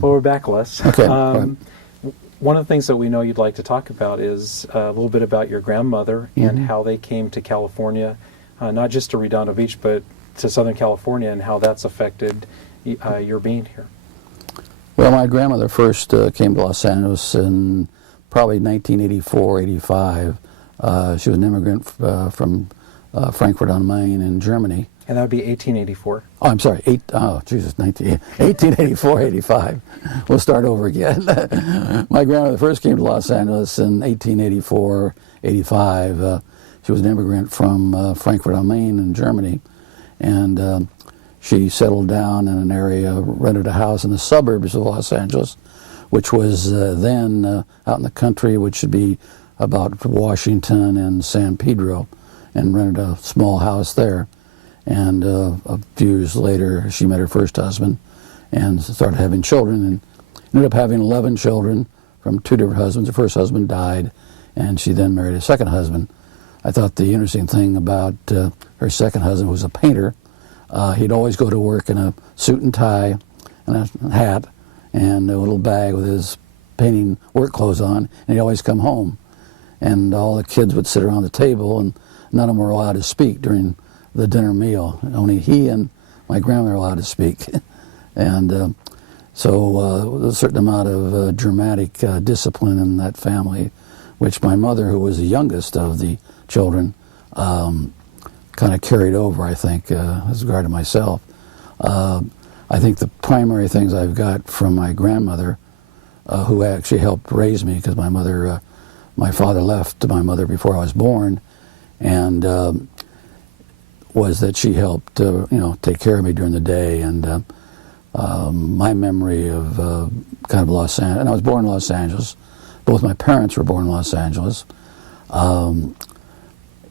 Well, we're back, Les. Okay. Right. One of the things that we know you'd like to talk about is a little bit about your grandmother and how they came to California, not just to Redondo Beach, but to Southern California, and how that's affected your being here. Well, my grandmother first came to Los Angeles in probably 1984, 85. She was an immigrant from Frankfurt on Main in Germany. And that would be 1884. Oh, I'm sorry, 1884, 85. We'll start over again. My grandmother first came to Los Angeles in 1884, 85. She was an immigrant from Frankfurt on Main in Germany, and she settled down in an area, rented a house in the suburbs of Los Angeles, which was then out in the country, which should be about Washington and San Pedro, and rented a small house there. And a few years later, she met her first husband and started having children, and ended up having 11 children from 2 different husbands. Her first husband died, and she then married a second husband. I thought the interesting thing about her second husband was a painter. He'd always go to work in a suit and tie and a hat and a little bag with his painting work clothes on, and he'd always come home. And all the kids would sit around the table, and none of them were allowed to speak during the dinner meal. Only he and my grandmother were allowed to speak. And so a certain amount of dramatic discipline in that family, which my mother, who was the youngest of the children, kind of carried over, I think, as regard to myself. I think the primary things I've got from my grandmother, who actually helped raise me, because my father left my mother before I was born, and was that she helped, take care of me during the day. And my memory of kind of Los Angeles, and I was born in Los Angeles. Both my parents were born in Los Angeles.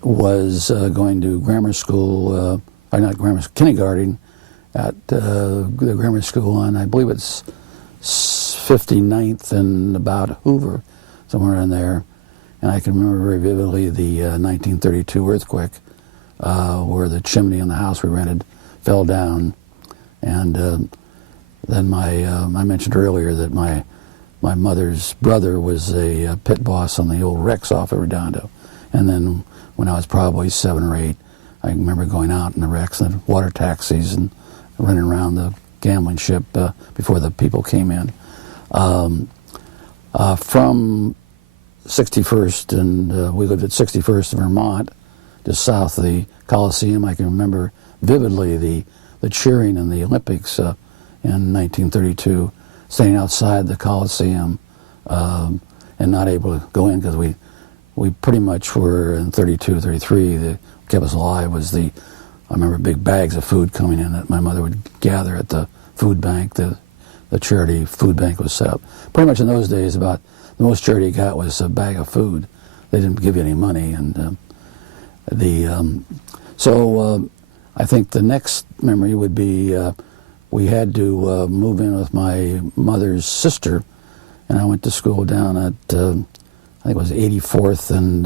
Was going to grammar school, kindergarten at the grammar school on, I believe it's 59th and about Hoover, somewhere in there. And I can remember very vividly the 1932 earthquake, where the chimney in the house we rented fell down. And then I mentioned earlier that my mother's brother was a pit boss on the old Rex off of Redondo. And then when I was probably 7 or 8, I remember going out in the Rex and water taxis and running around the gambling ship before the people came in. From 61st, and we lived at 61st in Vermont, just south of the Coliseum. I can remember vividly the cheering in the Olympics in 1932, staying outside the Coliseum and not able to go in because we pretty much were in 32, 33. That kept us alive was I remember big bags of food coming in that my mother would gather at the food bank. The charity food bank was set up. Pretty much in those days, about the most charity you got was a bag of food. They didn't give you any money, and so I think the next memory would be we had to move in with my mother's sister, and I went to school down at I think it was 84th and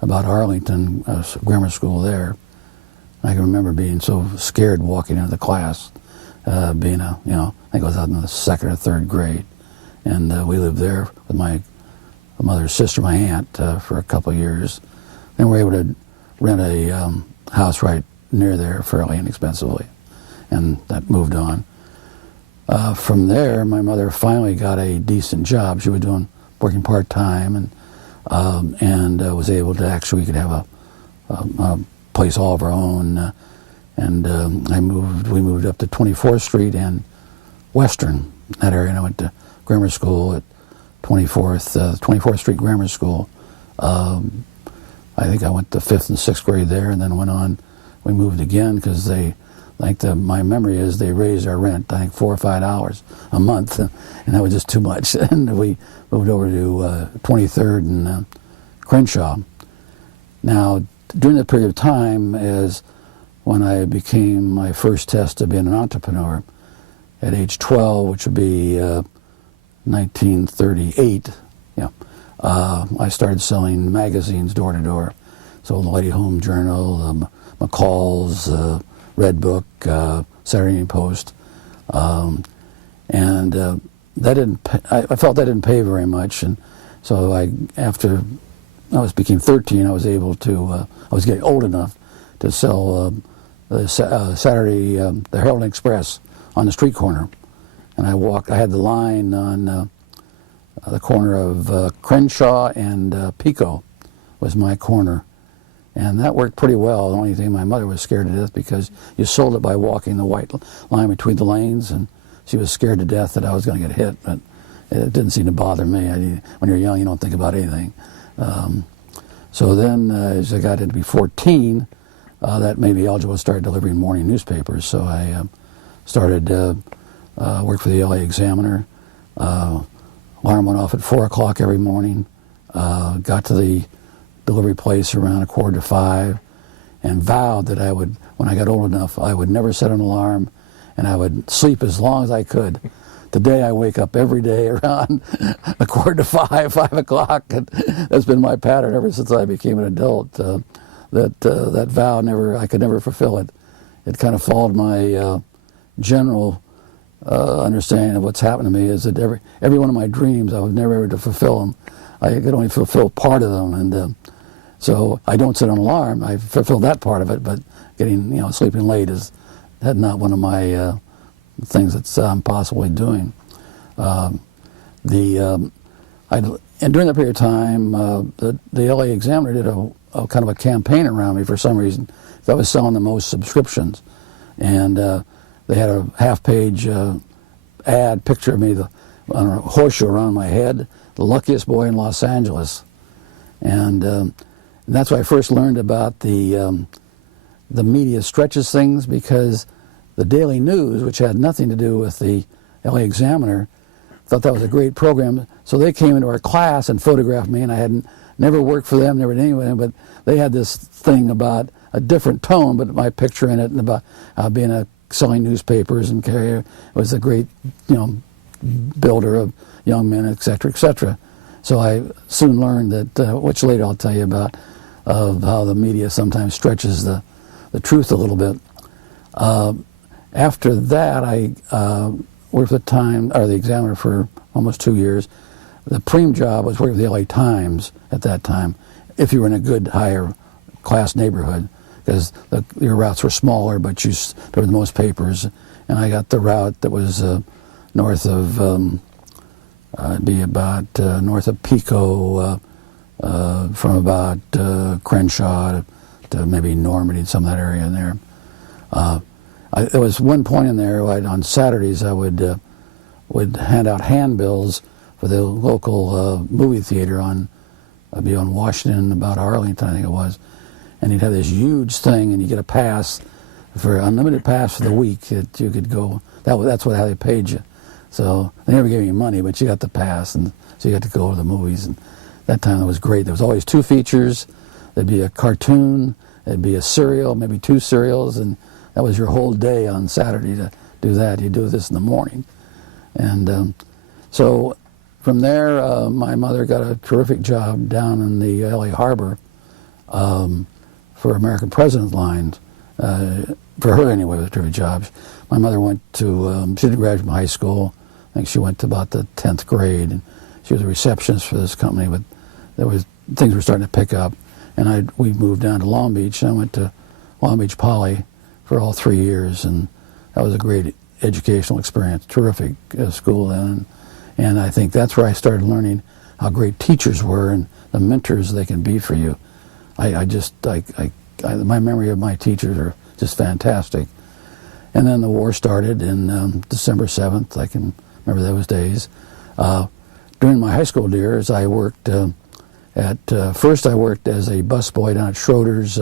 about Arlington, grammar school there. I can remember being so scared walking into the class, being I think I was out in the 2nd or 3rd grade, and we lived there with my mother's sister, my aunt, for a couple of years. Then we were able to rent a house right near there fairly inexpensively, and that moved on. From there, my mother finally got a decent job. She was working part-time, and was able to we could have a place all of our own, and we moved up to 24th Street and Western, that area, and I went to grammar school at 24th Street Grammar School. I think I went to 5th and 6th grade there, and then went on. We moved again because my memory is they raised our rent, I think, $4 or $5 a month, and that was just too much. And we moved over to 23rd and Crenshaw. Now, during that period of time is when I became my first test of being an entrepreneur. At age 12, which would be 1938, I started selling magazines door to door. So the Lady Home Journal, McCall's, Red Book, Saturday Evening Post. And and that didn't. I felt that didn't pay very much, and so after I became 13, I was able to. I was getting old enough to sell Saturday the Herald Express on the street corner, and I had the line on the corner of Crenshaw and Pico was my corner. And that worked pretty well. The only thing, my mother was scared to death because you sold it by walking the white line between the lanes, and she was scared to death that I was going to get hit, but it didn't seem to bother me. When you're young, you don't think about anything. So then, as I got to be 14, that made me eligible to start delivering morning newspapers. So I started work for the LA Examiner. Alarm went off at 4 o'clock every morning. Got to the delivery place around 4:45, and vowed that I would, when I got old enough, I would never set an alarm, and I would sleep as long as I could. Today I wake up every day around 4:45, 5 o'clock, and that's been my pattern ever since I became an adult. That vow I could never fulfill it. It kind of followed my general understanding of what's happened to me, is that every one of my dreams I was never able to fulfill them. I could only fulfill part of them, and so I don't set an alarm. I fulfill that part of it, but sleeping late is not one of my things that I'm possibly doing. And during that period of time, the LA Examiner did a kind of a campaign around me for some reason. I was selling the most subscriptions, and they had a half-page ad picture of me on a horseshoe around my head, the luckiest boy in Los Angeles, and that's why I first learned about the media stretches things, because the Daily News, which had nothing to do with the LA Examiner, thought that was a great program. So they came into our class and photographed me, and I had never worked for them, never did anything, but they had this thing about a different tone, but my picture in it, and about being selling newspapers and carrier. It was a great, builder of young men, et cetera, et cetera. So I soon learned that, which later I'll tell you about, of how the media sometimes stretches the truth a little bit. After that, I worked for the Examiner for almost 2 years. The preem job was working for the LA Times at that time, if you were in a good higher class neighborhood, because your routes were smaller, but there were the most papers. And I got the route that was north of, north of Pico, from about Crenshaw to maybe Normandy, some of that area in there. There was one point in there, on Saturdays I would hand out handbills for the local movie theater I'd be on Washington, about Arlington, I think it was. And he'd have this huge thing, and you get a pass, for unlimited pass for the week that you could go. That's how they paid you. So they never gave you money, but you got the pass, and so you got to go to the movies. And that time it was great. There was always 2 features. There'd be a cartoon, there'd be a serial, maybe 2 serials, and that was your whole day on Saturday to do that. You do this in the morning. And so from there, my mother got a terrific job down in the LA Harbor for American President lines. For her anyway, it was a terrific job. My mother went to, she didn't graduate from high school. I think she went to about the 10th grade. And she was a receptionist for this company, but things were starting to pick up. And we moved down to Long Beach, and I went to Long Beach Poly for all 3 years, and that was a great educational experience, terrific school then. And I think that's where I started learning how great teachers were and the mentors they can be for you. My memory of my teachers are just fantastic. And then the war started in December 7th. I can remember those days. During my high school years, I worked first I worked as a busboy down at Schroeder's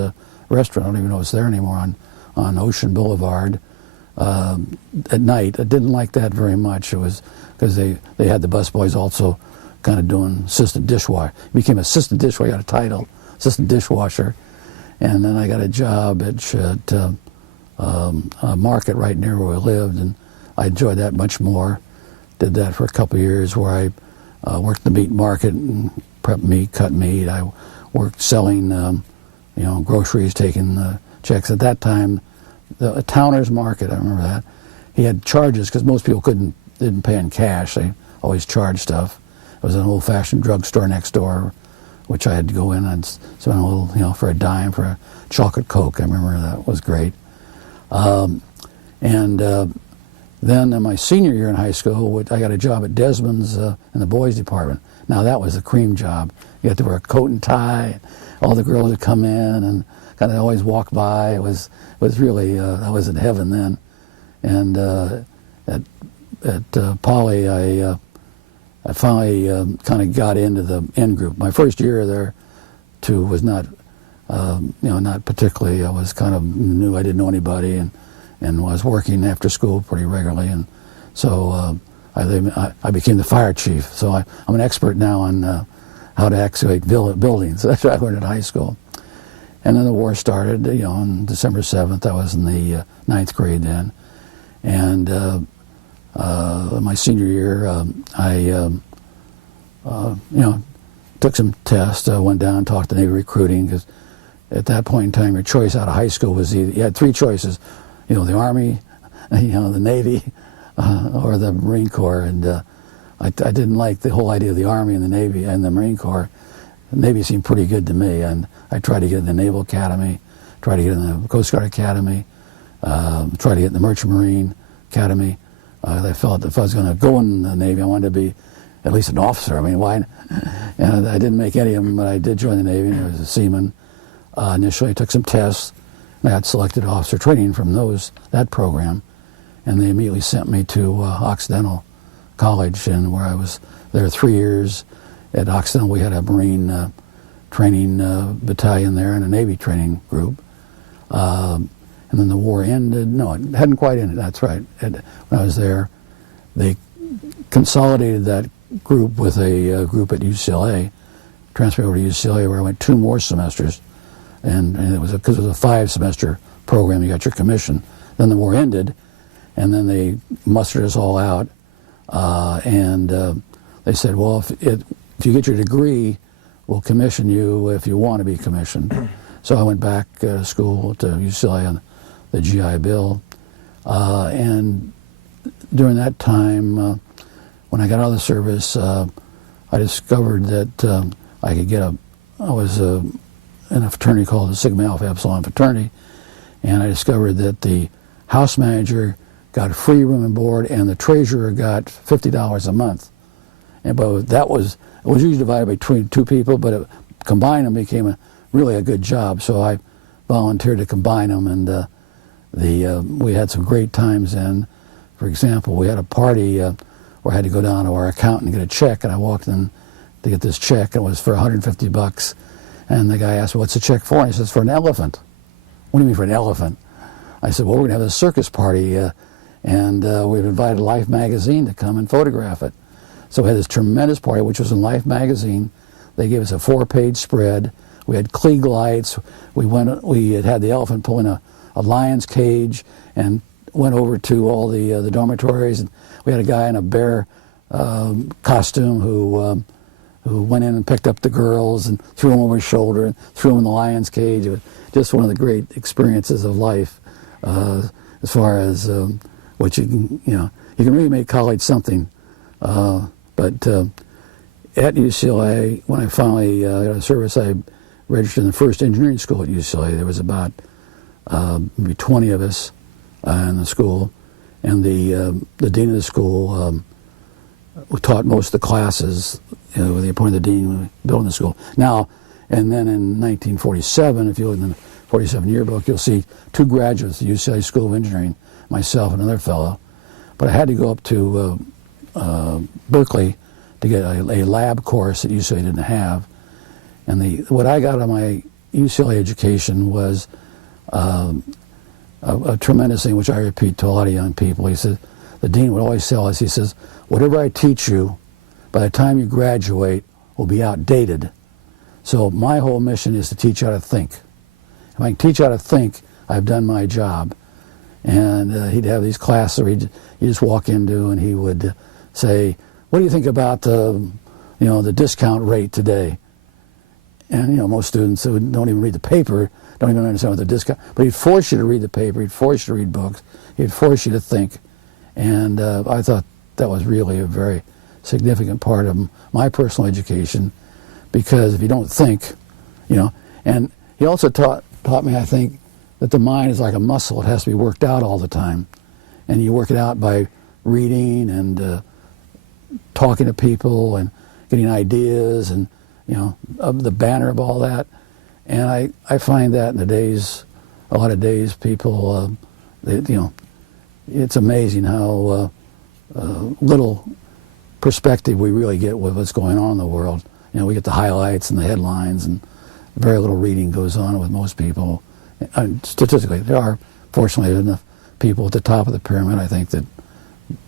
restaurant. I don't even know if it's there anymore, on Ocean Boulevard at night. I didn't like that very much. It was because they had the busboys also kind of doing assistant dishwasher. Became assistant dishwasher, got a title, assistant dishwasher. And then I got a job at a market right near where we lived, and I enjoyed that much more. Did that for a couple of years, where I worked the meat market and prepped meat, cut meat. I worked selling, groceries, taking checks. At that time, the Towner's Market, I remember that, he had charges because most people couldn't didn't pay in cash. They always charged stuff. It was an old-fashioned drugstore next door, which I had to go in and spend a little, for a dime for a chocolate Coke. I remember that was great. Then in my senior year in high school, I got a job at Desmond's in the boys department. Now that was the cream job. You had to wear a coat and tie. All the girls would come in and kind of always walk by. It was really, I was in heaven then. And at Poly, I finally kind of got into the in group. My first year there, too, was not, not particularly. I was kind of new. I didn't know anybody, and was working after school pretty regularly. And so I became the fire chief. So I'm an expert now on how to excavate buildings. That's what I learned in high school. And then the war started, on December 7th. I was in the 9th grade then. And my senior year, I took some tests, went down and talked to Navy recruiting, because at that point in time, your choice out of high school was either, you had three choices, the Army, the Navy, or the Marine Corps. And I didn't like the whole idea of the Army and the Navy and the Marine Corps. The Navy seemed pretty good to me, and I tried to get in the Naval Academy, tried to get in the Coast Guard Academy, tried to get in the Merchant Marine Academy. I felt if I was going to go in the Navy, I wanted to be at least an officer. I mean, why? And I didn't make any of them, but I did join the Navy, and I was a seaman. Initially, I took some tests, and I got selected officer training from that program, and they immediately sent me to Occidental College, and where I was there 3 years. At Occidental, we had a Marine training battalion there and a Navy training group. And then the war ended. No, it hadn't quite ended. That's right. When I was there, they consolidated that group with a group at UCLA, transferred over to UCLA, where I went 2 more semesters. And it was because it was a 5-semester program. You got your commission. Then the war ended, and then they mustered us all out. They said, well, if you get your degree, we'll commission you if you want to be commissioned. So I went back to school to UCLA on the GI Bill. And during that time, when I got out of the service, I discovered that I could get I was in a fraternity called the Sigma Alpha Epsilon fraternity, and I discovered that the house manager got free room and board, and the treasurer got $50 a month. But it was usually divided between 2 people, but combined them became really a good job. So I volunteered to combine them, and we had some great times then. For example, we had a party where I had to go down to our accountant and get a check, and I walked in to get this check, and it was for $150. And the guy asked, what's the check for? And he says, for an elephant. What do you mean for an elephant? I said, well, we're going to have a circus party, and we've invited Life magazine to come and photograph it. So we had this tremendous party, which was in Life magazine. They gave us a 4-page spread. We had Klieg lights. We had the elephant pulling a lion's cage, and went over to all the dormitories. And we had a guy in a bear costume who went in and picked up the girls and threw them over his shoulder and threw them in the lion's cage. It was just one of the great experiences of life, as far as what you can really make college something. But at UCLA, when I finally got out of service, I registered in the first engineering school at UCLA. There was about maybe 20 of us in the school, and the dean of the school taught most of the classes. They appointed the dean building the school. Now, and then in 1947, if you look in the 47 yearbook, you'll see 2 graduates of the UCLA School of Engineering, myself and another fellow. But I had to go up to Berkeley to get a lab course that UCLA didn't have. And what I got out of my UCLA education was a tremendous thing, which I repeat to a lot of young people. He said, the dean would always tell us, he says, whatever I teach you, by the time you graduate, will be outdated. So my whole mission is to teach you how to think. If I can teach you how to think, I've done my job. And he'd have these classes where you just walk into, and he would say, what do you think about the discount rate today? And most students who don't even read the paper don't even understand what the discount. But he'd force you to read the paper. He'd force you to read books. He'd force you to think. And I thought that was really a very significant part of my personal education, because if you don't think, and he also taught me, I think, that the mind is like a muscle. It has to be worked out all the time. And you work it out by reading and talking to people and getting ideas and, of the banner of all that. And I find that in a lot of days, people, it's amazing how little perspective we really get with what's going on in the world. We get the highlights and the headlines, and very little reading goes on with most people. And statistically, there are, fortunately, enough people at the top of the pyramid, I think, that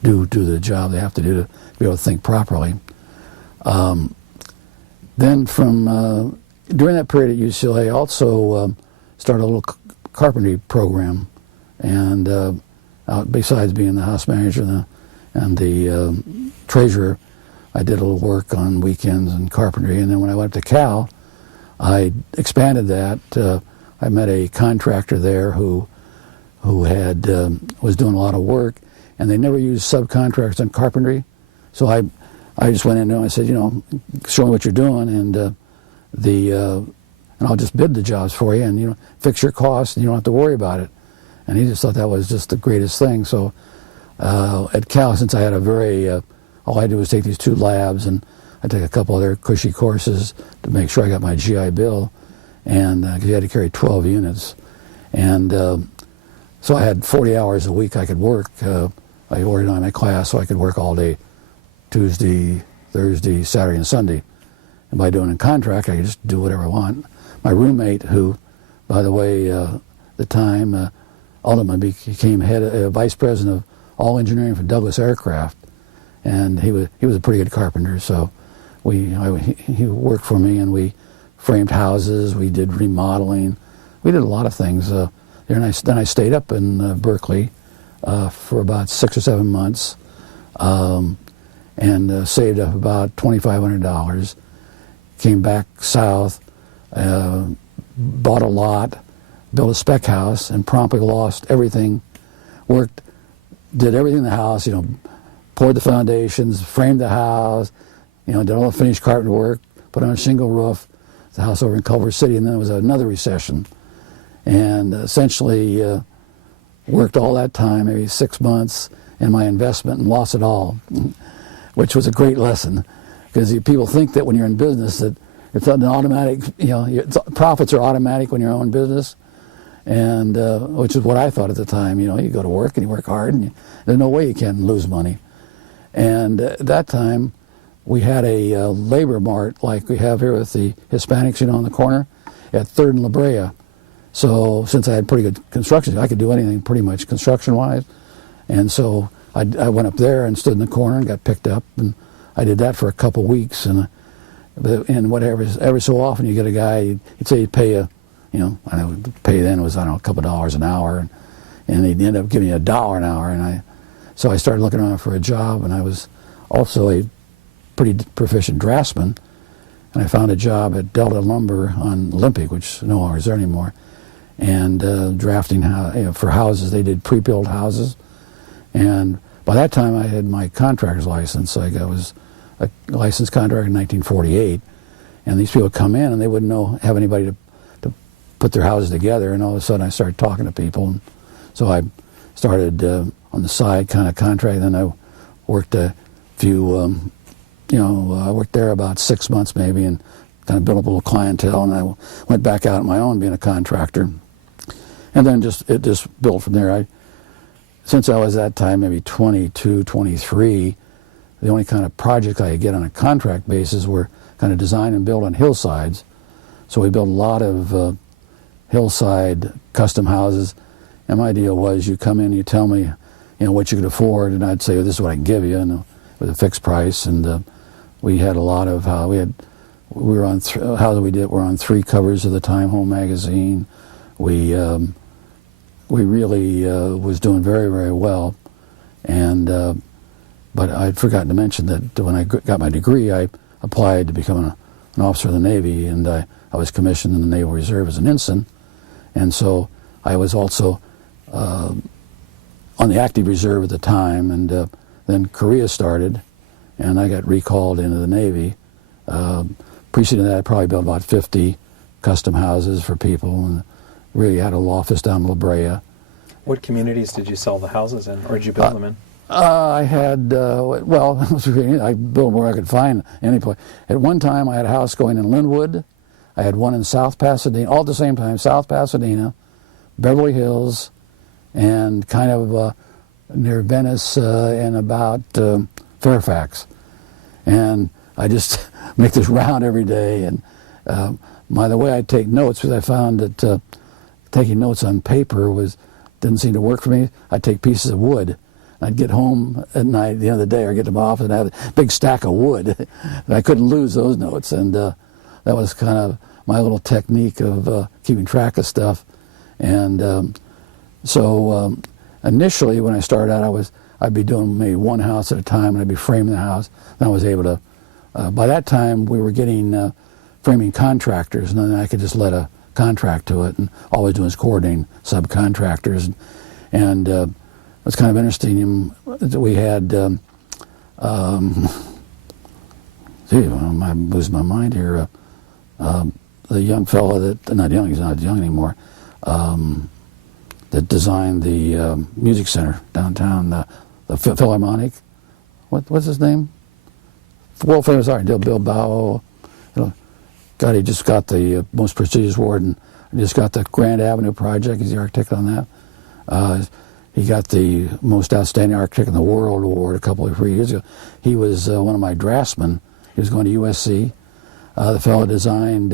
do the job they have to do to be able to think properly. Then during that period at UCLA, I also started a little carpentry program, and besides being the house manager and the treasurer, I did a little work on weekends and carpentry. And then when I went up to Cal, I expanded that. I met a contractor there who had was doing a lot of work, and they never used subcontractors on carpentry. So I just went in there and I said, show me what you're doing, and and I'll just bid the jobs for you, and fix your costs, and you don't have to worry about it. And he just thought that was just the greatest thing. So at Cal, since I had all I did was take these 2 labs, and I took a couple other cushy courses to make sure I got my GI Bill, and because you had to carry 12 units. And so I had 40 hours a week I could work. I organized my class so I could work all day, Tuesday, Thursday, Saturday, and Sunday. And by doing a contract, I could just do whatever I want. My roommate, who, by the way, at the time, ultimately became vice president of all engineering for Douglas Aircraft, and he was a pretty good carpenter. So he worked for me, and we framed houses, we did remodeling, we did a lot of things. Then I stayed up in Berkeley for about 6 or 7 months, and saved up about $2,500. Came back south, bought a lot, built a spec house, and promptly lost everything. Did everything in the house, poured the foundations, framed the house, did all the finished carpenter work, put on a shingle roof, the house over in Culver City, and then there was another recession. And essentially worked all that time, maybe 6 months, in my investment, and lost it all, which was a great lesson, because people think that when you're in business that it's an automatic, profits are automatic when you're in business, and which is what I thought at the time. You go to work and you work hard, and there's no way you can lose money. And at that time, we had a labor mart like we have here with the Hispanics, on the corner at 3rd and La Brea. So since I had pretty good construction, I could do anything pretty much construction-wise. And so I went up there and stood in the corner and got picked up, and I did that for a couple weeks. And whatever, every so often you get a guy, he'd say he'd pay you, I know pay then was, a couple $2 an hour, and he'd end up giving you $1 an hour. So I started looking around for a job, and I was also a pretty proficient draftsman, and I found a job at Delta Lumber on Olympic, which no longer is there anymore, and drafting for houses. They did pre-built houses, and by that time I had my contractor's license. I was a licensed contractor in 1948, and these people would come in and they wouldn't have anybody to put their houses together, and all of a sudden I started talking to people, and so I started on the side kind of contract. Then I worked a few, I worked there about 6 months maybe, and kind of built up a little clientele, and I went back out on my own being a contractor, and then it just built from there. Since I was that time maybe 22, 23, the only kind of project I could get on a contract basis were kind of design and build on hillsides. So we built a lot of hillside custom houses, and my deal was you come in, you tell me what you could afford, and I'd say, well, this is what I can give you, and with a fixed price. And we had a lot of we were on houses we did were on 3 covers of the Time Home magazine. We really was doing very, very well, and but I'd forgotten to mention that when I got my degree, I applied to become an officer of the Navy, and I was commissioned in the Naval Reserve as an ensign, and so I was also on the active reserve at the time, and then Korea started, and I got recalled into the Navy. Preceding that, I probably built about 50 custom houses for people, and really had a law office down in La Brea. What communities did you sell the houses in, or did you build them in? I had, well, I built where I could find any place. At one time, I had a house going in Lynwood. I had one in South Pasadena, all at the same time, South Pasadena, Beverly Hills, and kind of near Venice and about Fairfax. And I just make this round every day. And the way I take notes, because I found that taking notes on paper didn't seem to work for me. I'd take pieces of wood. I'd get home at night, the end of the day, or get to my office and have a big stack of wood. And I couldn't lose those notes. And that was kind of my little technique of keeping track of stuff. And so initially, when I started out, I'd be doing maybe one house at a time, and I'd be framing the house. Then I was able to. By that time, we were getting framing contractors, and then I could just let a contract to it, and all I was doing is coordinating subcontractors. And it was kind of interesting. We had, I'm losing my mind here. The young fellow he's not young anymore, that designed the music center downtown, the Philharmonic. What's his name? World famous artist, Bill Bow. God, he just got the most prestigious award, and just got the Grand Avenue project. He's the architect on that. He got the most outstanding architect in the world award a couple of 3 years ago. He was one of my draftsmen. He was going to USC. The fellow designed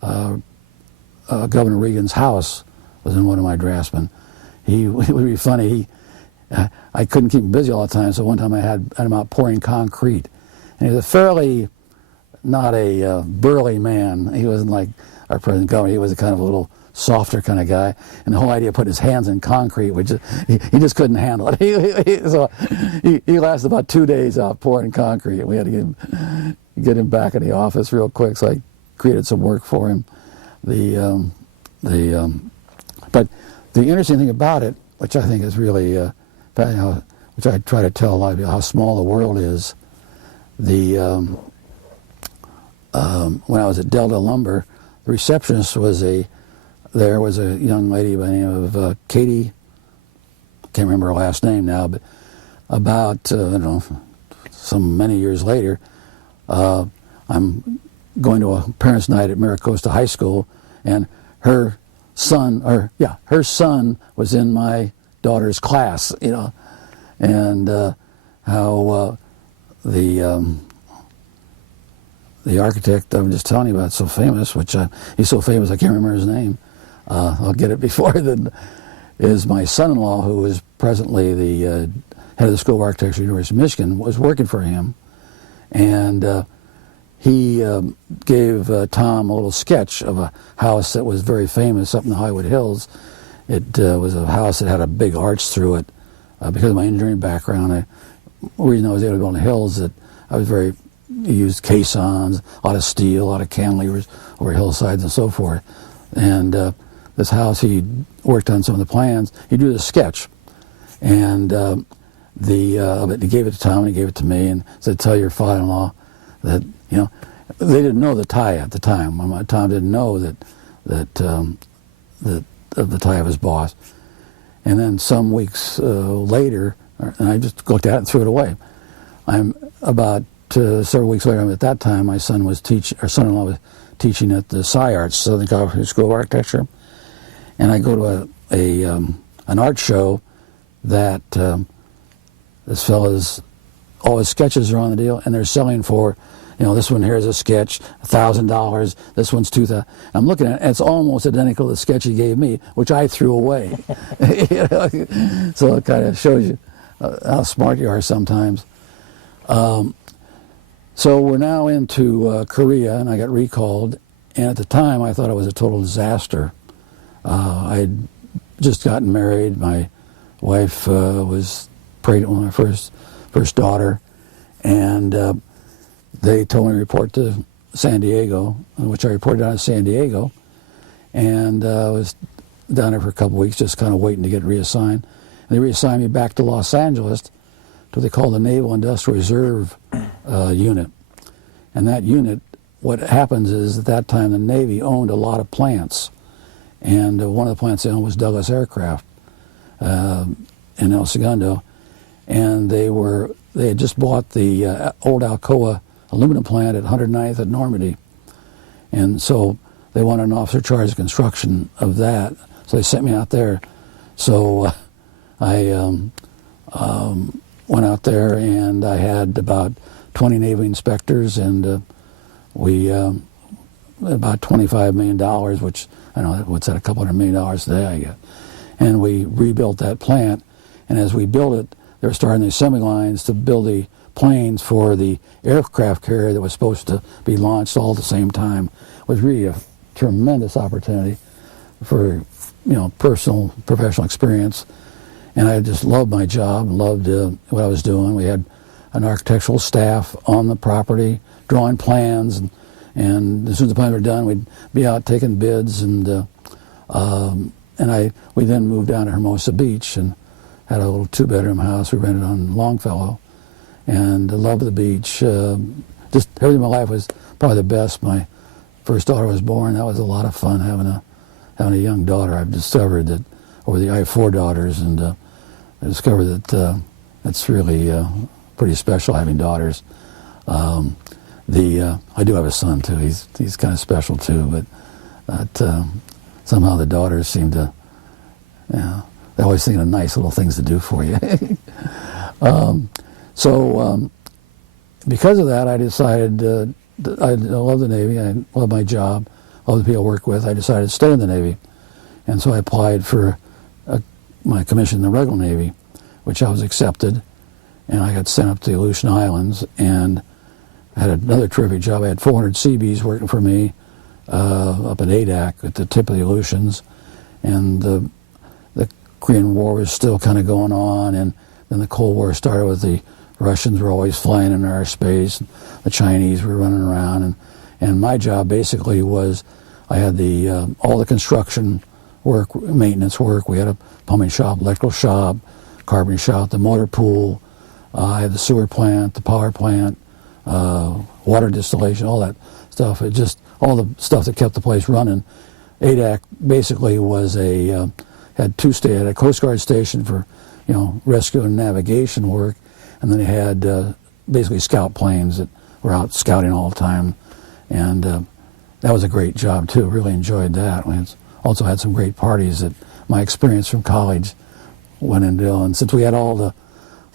Governor Reagan's house, was in one of my draftsmen. It would be funny. I couldn't keep him busy all the time, so one time I had him out pouring concrete. And he was not a burly man. He wasn't like our present governor. He was a kind of a little softer kind of guy. And the whole idea of putting his hands in concrete, he just couldn't handle it. So he lasted about 2 days out pouring concrete. We had to get him back in the office real quick, so I created some work for him. But the interesting thing about it, which I think is really, which I try to tell a lot of people, how small the world is. When I was at Delta Lumber, the receptionist was a young lady by the name of Katie. Can't remember her last name now, but about many years later, I'm going to a parents' night at Maricosta High School, and her son was in my daughter's class, and how the architect I'm just telling you about, so famous, he's so famous I can't remember his name. I'll get it before then. Is my son-in-law, who is presently the head of the School of Architecture at the University of Michigan, was working for him, and he gave Tom a little sketch of a house that was very famous up in the Hollywood Hills. It was a house that had a big arch through it. Because of my engineering background, the reason I was able to go on the hills, that I was used caissons, a lot of steel, a lot of cantilevers over hillsides and so forth. And this house, he worked on some of the plans. He drew the sketch, and he gave it to Tom, and he gave it to me, and said, "Tell your father-in-law that they didn't know the tie at the time. Tom didn't know that of the tie of his boss." And then some weeks later, and I just looked at it and threw it away. I'm about several weeks later. At that time, my son-in-law was teaching at the SciArts, Southern California School of Architecture, and I go to an art show that this fellow's all his sketches are on the deal, and they're selling for, this one here is a sketch, $1,000. This one's $2,000. I'm looking at it, and it's almost identical to the sketch he gave me, which I threw away. So it kind of shows you how smart you are sometimes. So we're now into Korea, and I got recalled. And at the time, I thought it was a total disaster. I had just gotten married. My wife was pregnant with my first daughter, and they told me to report to San Diego, which I reported down to San Diego, and I was down there for a couple of weeks, just kind of waiting to get reassigned. And they reassigned me back to Los Angeles what they call the Naval Industrial Reserve unit. And that unit, what happens is at that time the Navy owned a lot of plants. And one of the plants they owned was Douglas Aircraft in El Segundo. And they had just bought the old Alcoa aluminum plant at 109th at Normandy. And so they wanted an officer charged of construction of that. So they sent me out there. So I went out there, and I had about 20 Navy inspectors, and we about $25 million, which I don't know, what's that, a couple $100 million today, I guess. And we rebuilt that plant, and as we built it, they were starting the assembly lines to build the planes for the aircraft carrier that was supposed to be launched all at the same time. It was really a tremendous opportunity for, personal, professional experience. And I just loved my job and loved what I was doing. We had an architectural staff on the property drawing plans, and as soon as the plans were done, we'd be out taking bids, and we then moved down to Hermosa Beach and had a little 2-bedroom house we rented on Longfellow, and I loved the beach. Just everything in my life was probably the best. My first daughter was born. That was a lot of fun having a young daughter. I've discovered that I have 4 daughters, and I discovered that it's really pretty special having daughters. I do have a son too. He's kind of special too, but somehow the daughters seem to, they always think of nice little things to do for you. So because of that, I decided I love the Navy. I love my job. I love the people I work with. I decided to stay in the Navy, and so I applied for my commission in the regular Navy, which I was accepted, and I got sent up to the Aleutian Islands, and I had another terrific job. I had 400 Seabees working for me up at Adak at the tip of the Aleutians, and the Korean War was still kind of going on, and then the Cold War started with the Russians were always flying in our space, the Chinese were running around, and my job basically was I had all the construction work, maintenance work. We had a plumbing shop, electrical shop, carpentry shop, the motor pool. I had the sewer plant, the power plant, water distillation, all that stuff. It just all the stuff that kept the place running. ADAC basically had a Coast Guard station for rescue and navigation work, and then they had basically scout planes that were out scouting all the time, and that was a great job too. Really enjoyed that. We also had some great parties that my experience from college went into, and since we had all the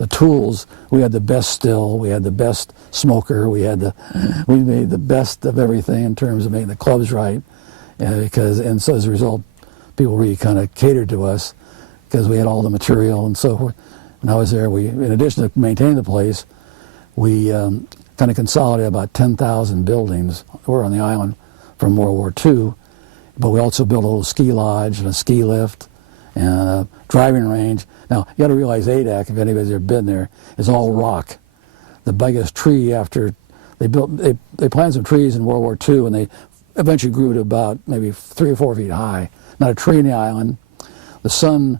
tools, we had the best still, we had the best smoker, we made the best of everything in terms of making the clubs right, and so as a result, people really kind of catered to us because we had all the material and so forth. When I was there, in addition to maintaining the place, we kind of consolidated about 10,000 buildings that were on the island from World War II, but we also built a little ski lodge and a ski lift and a driving range. Now, you got to realize ADAC, if anybody's ever been there, is all rock. The biggest tree after they planted some trees in World War II, and they eventually grew to about maybe 3 or 4 feet high. Not a tree in the island. The sun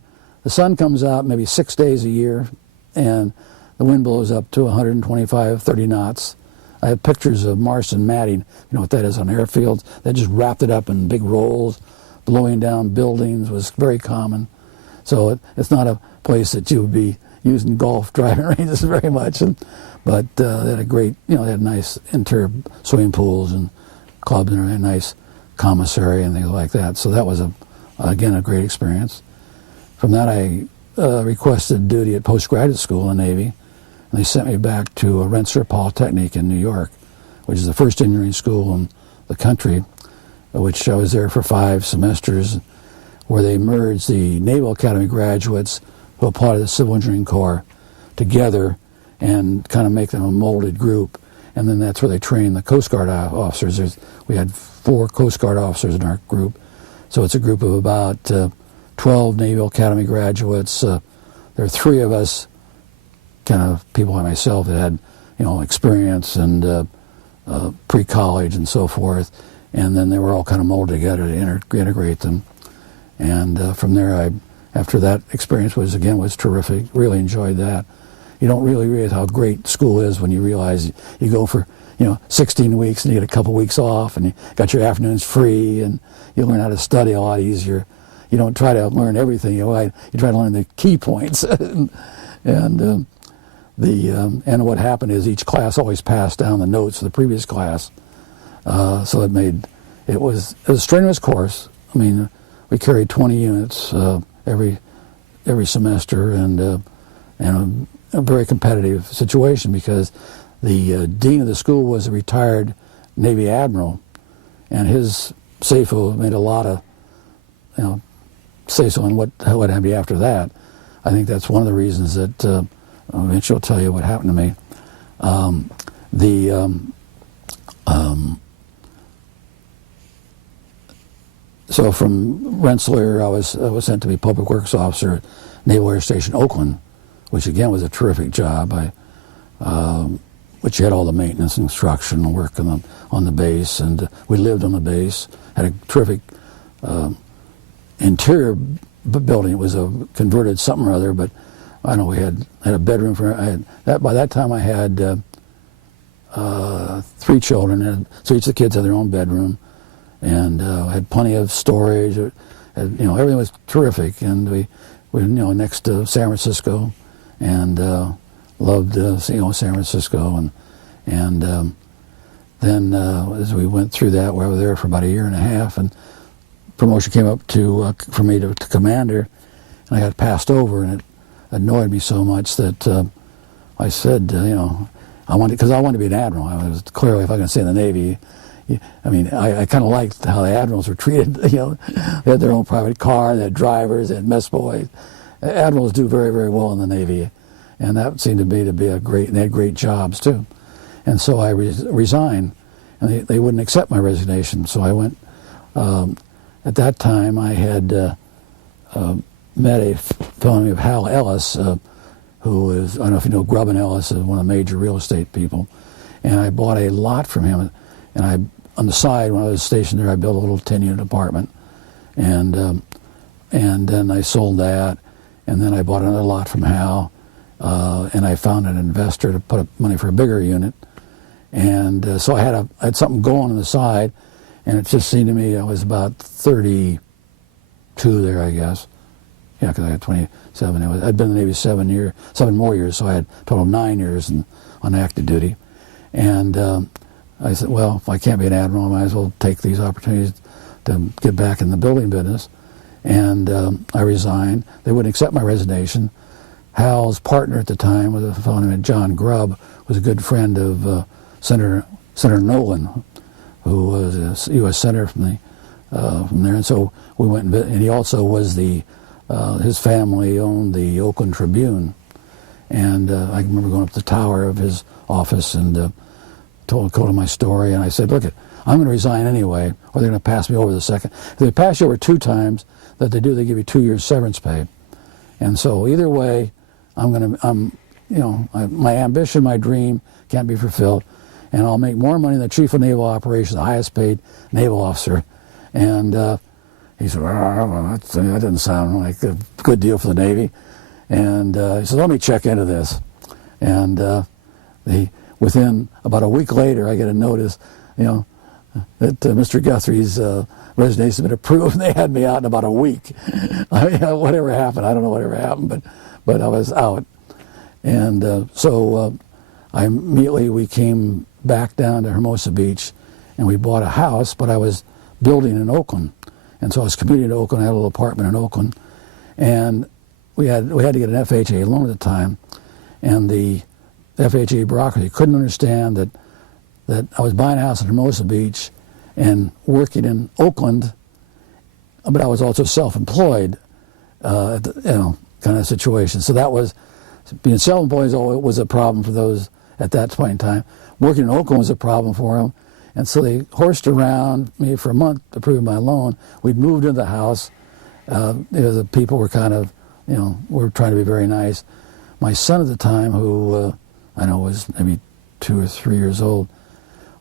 comes out maybe 6 days a year, and the wind blows up to 125, 30 knots. I have pictures of Marston matting, you know what that is, on airfields. They just wrapped it up in big rolls. Blowing down buildings was very common. So it's not a place that you would be using golf driving ranges very much. But they had a great, they had nice interior swimming pools and clubs and a nice commissary and things like that. So that was, again, a great experience. From that, I requested duty at postgraduate school in the Navy, and they sent me back to Rensselaer Polytechnic in New York, which is the first engineering school in the country, which I was there for 5 semesters, where they merged the Naval Academy graduates who applied to the Civil Engineering Corps together and kind of make them a molded group. And then that's where they trained the Coast Guard officers. We had 4 Coast Guard officers in our group. So it's a group of about 12 Naval Academy graduates. There are 3 of us, kind of people like myself that had, experience and pre-college and so forth. And then they were all kind of molded together to integrate them. And from there, after that experience was terrific. Really enjoyed that. you don't really realize how great school is when you realize you go for 16 weeks and you get a couple weeks off and you got your afternoons free and you learn how to study a lot easier. You don't try to learn everything. You try to learn the key points. and what happened is each class always passed down the notes of the previous class. So it was a strenuous course. I mean, we carried 20 units every semester, and a very competitive situation because the dean of the school was a retired Navy admiral, and his say-so made a lot of say-so on what happened after that. I think that's one of the reasons that eventually I'll tell you what happened to me. So from Rensselaer, I was sent to be public works officer at Naval Air Station Oakland, which again was a terrific job. Which had all the maintenance, instruction, work on the base, and we lived on the base. Had a terrific interior building. It was a converted something or other, but I know we had a bedroom for. By that time, I had 3 children, and so each of the kids had their own bedroom, and had plenty of storage. Everything was terrific, and we were next to San Francisco, and loved San Francisco, and then as we went through that, we were there for about a year and a half, and promotion came up for me to commander, and I got passed over, and it annoyed me so much that I said, I wanted to be an admiral. I was clearly, if I can stay in the Navy. I mean, I kind of liked how the admirals were treated. They had their own private car, they had drivers, they had mess boys. Admirals do very, very well in the Navy, and that seemed to me to be they had great jobs too. And so I resigned, and they wouldn't accept my resignation. So I went. At that time, I had met a fellow named Hal Ellis, who is, I don't know if you know Grubb and Ellis, is one of the major real estate people, and I bought a lot from him. And on the side, when I was stationed there, I built a little 10-unit apartment, and then I sold that, and then I bought another lot from Hal, and I found an investor to put up money for a bigger unit, and so I had something going on the side, and it just seemed to me I was about 32 there, I guess. Yeah, because I had 27. I'd been in the Navy 7 more years, so I had a total of 9 years on active duty, and I said, well, if I can't be an admiral, I might as well take these opportunities to get back in the building business. And I resigned. They wouldn't accept my resignation. Hal's partner at the time was a fellow named John Grubb, was a good friend of Senator Nolan, who was a U.S. Senator from there. And so we went and he also was his family owned the Oakland Tribune. And I remember going up to the tower of his office and told him my story, and I said, look, I'm going to resign anyway, or they're going to pass me over the second. If they pass you over 2 times, they give you 2 years severance pay. And so either way, my ambition, my dream can't be fulfilled, and I'll make more money than the Chief of Naval Operations, the highest paid naval officer. And he said, well, that doesn't sound like a good deal for the Navy. And he said, let me check into this. And within about a week later, I get a notice, that Mr. Guthrie's resignation has been approved. They had me out in about a week. Whatever happened, I don't know whatever happened, but I was out. And so we came back down to Hermosa Beach, and we bought a house, but I was building in Oakland. And so I was commuting to Oakland. I had a little apartment in Oakland. And we had to get an FHA loan at the time, and the FHA bureaucracy couldn't understand that I was buying a house in Hermosa Beach and working in Oakland, but I was also self-employed, kind of situation. So that was, being self-employed was a problem for those at that point in time. Working in Oakland was a problem for them, and so they horsed around me for a month to approve my loan. We'd moved into the house. The people were kind of, were trying to be very nice. My son at the time, who I know was maybe 2 or 3 years old,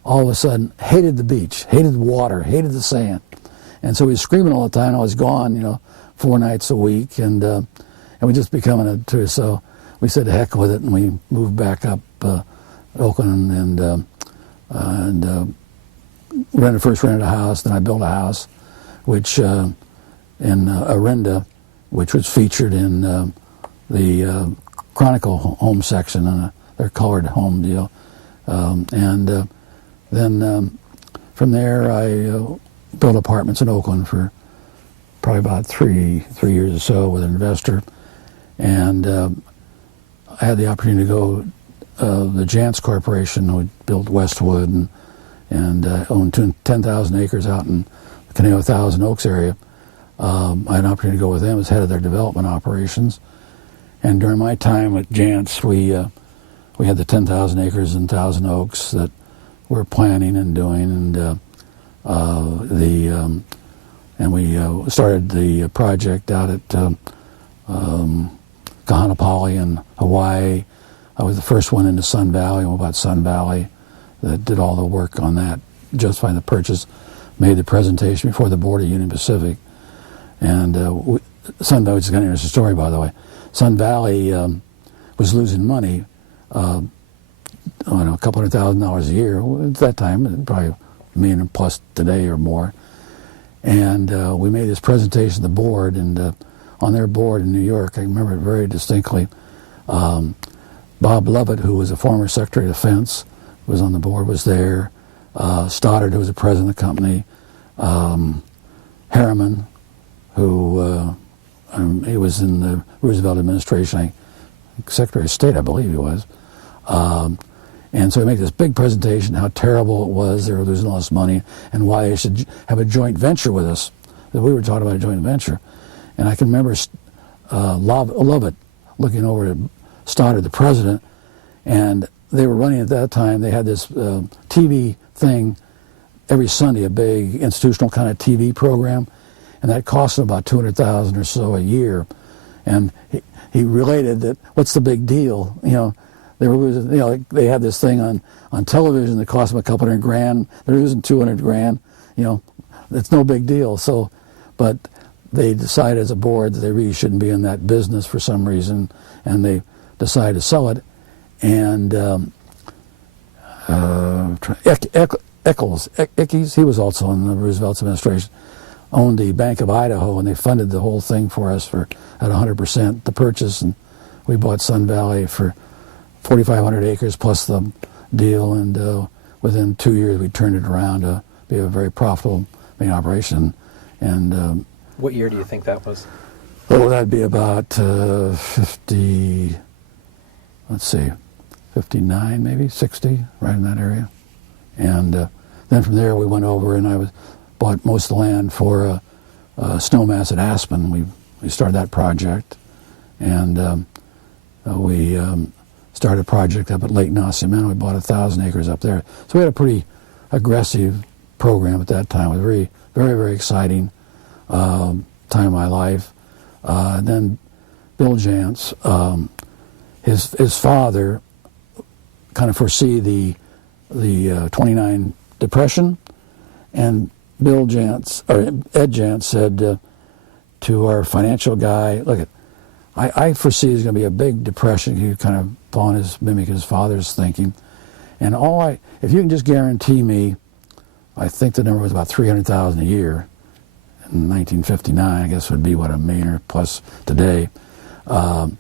all of a sudden hated the beach, hated the water, hated the sand. And so he was screaming all the time. I was gone, 4 nights a week, and we just becoming a tourist. So we said to heck with it, and we moved back up Oakland and first rented a house. Then I built a house, which in Orinda, which was featured in the Chronicle home section and their colored home deal. Then from there, I built apartments in Oakland for probably about three years or so with an investor. And I had the opportunity to go, the Jantz Corporation, who built Westwood and owned 10,000 acres out in the Conejo Thousand Oaks area. I had an opportunity to go with them as head of their development operations. And during my time at Jantz, we had the 10,000 acres in Thousand Oaks that we're planning and doing, and we started the project out at Kahanapali in Hawaii. I was the first one into Sun Valley, about Sun Valley, that did all the work on that, justifying the purchase, made the presentation before the board of Union Pacific. And Sun Valley, which is kind of an interesting story, by the way. Sun Valley was losing money, a couple $100,000 a year. At that time, probably $1 million plus today or more. And we made this presentation to the board, and on their board in New York, I remember it very distinctly, Bob Lovett, who was a former Secretary of Defense, was on the board, was there. Stoddard, who was the president of the company. Harriman, who he was in the Roosevelt administration, Secretary of State, I believe he was. And so we make this big presentation, how terrible it was, they were losing all this money, and why they should have a joint venture with us. That we were talking about a joint venture. And I can remember Lovett looking over at Stoddard, the president, and they were running at that time, they had this TV thing every Sunday, a big institutional kind of TV program, and that cost them about $200,000 or so a year. And he related that, what's the big deal? They were losing, they had this thing on television that cost them a couple $100,000. They're losing $200,000. It's no big deal. So, but they decided as a board that they really shouldn't be in that business for some reason, and they decided to sell it. And Ickes, he was also in the Roosevelt's administration, owned the Bank of Idaho, and they funded the whole thing for us at 100% the purchase, and we bought Sun Valley for 4,500 acres plus the deal, and within 2 years we turned it around to be a very profitable main operation. And what year do you think that was? Oh, that'd be about 50. Let's see, 59 maybe, 60, right in that area. And then from there we went over, and I bought most of the land for Snowmass at Aspen. We started that project, and we started a project up at Lake Nacimiento. We bought 1,000 acres up there. So we had a pretty aggressive program at that time. It was very, very, very exciting time of my life. And then Bill Jantz, his father kind of foresee the 29 Depression, and Bill Jantz, or Ed Jantz, said to our financial guy, look, I foresee there's going to be a big depression. He kind of mimic his father's thinking. And if you can just guarantee me, I think the number was about $300,000 a year in 1959, I guess would be, $1 million plus today. A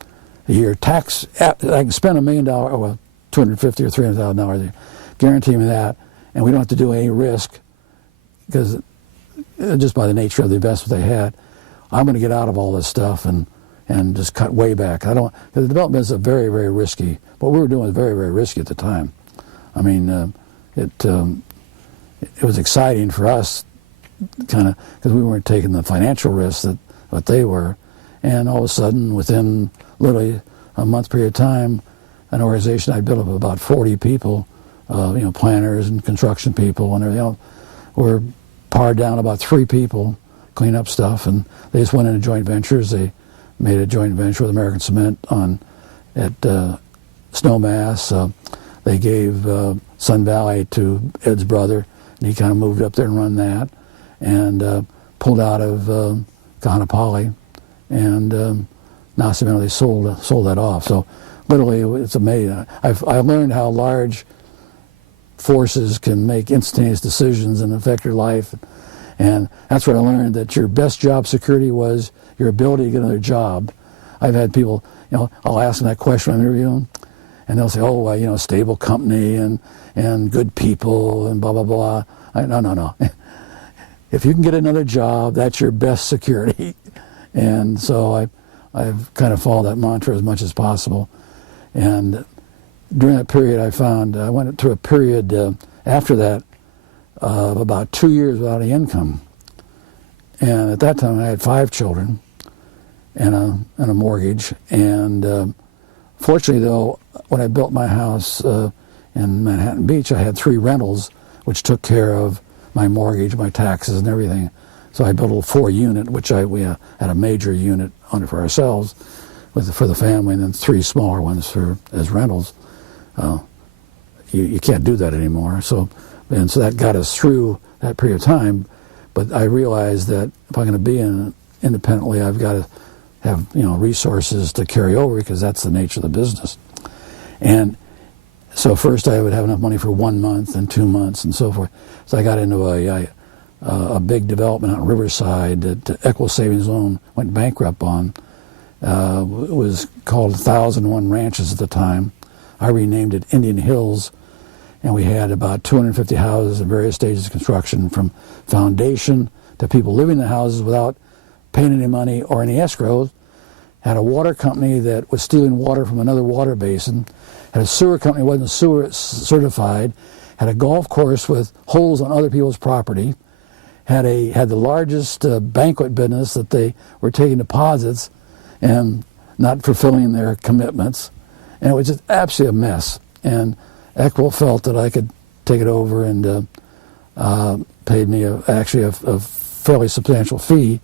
year tax, I can spend $1 million, well, $250,000 or $300,000 a year. Guarantee me that, and we don't have to do any risk, because just by the nature of the investment they had, I'm going to get out of all this stuff and just cut way back. Because the development is very, very risky. What we were doing was very, very risky at the time. I mean, it was exciting for us, kind of, because we weren't taking the financial risks that they were. And all of a sudden, within literally a month period of time, an organization I built up of about 40 people, planners and construction people, and everything else, were pared down about 3 people, clean up stuff, and they just went into joint ventures. They made a joint venture with American Cement at Snowmass. They gave Sun Valley to Ed's brother, and he kind of moved up there and run that, and pulled out of Kahanapali, and Nacimiento, they sold that off. So literally, it's amazing. I've learned how large forces can make instantaneous decisions and affect your life. And that's what I learned, that your best job security was your ability to get another job. I've had people, I'll ask them that question when I'm interviewing, and they'll say, oh, stable company and good people and blah, blah, blah. No. If you can get another job, that's your best security. And so I've kind of followed that mantra as much as possible. And during that period, I went through a period after that of about 2 years without any income. And at that time, I had 5 children and a mortgage. And fortunately, though, when I built my house in Manhattan Beach, I had 3 rentals, which took care of my mortgage, my taxes, and everything. So I built a little 4-unit, which we had a major unit on it for ourselves, for the family, and then 3 smaller ones as rentals. You can't do that anymore. So that got us through that period of time. But I realized that if I'm going to be independently, I've got to have resources to carry over, because that's the nature of the business. And so first I would have enough money for 1 month and 2 months and so forth. So I got into a big development out in Riverside that Equal Savings Loan went bankrupt on. It was called 1001 Ranches at the time. I renamed it Indian Hills, and we had about 250 houses in various stages of construction, from foundation to people living in the houses without paying any money or any escrow. Had a water company that was stealing water from another water basin. Had a sewer company that wasn't sewer certified. Had a golf course with holes on other people's property. Had the largest banquet business that they were taking deposits and not fulfilling their commitments. And it was just absolutely a mess. And Equal felt that I could take it over, and paid me actually a fairly substantial fee.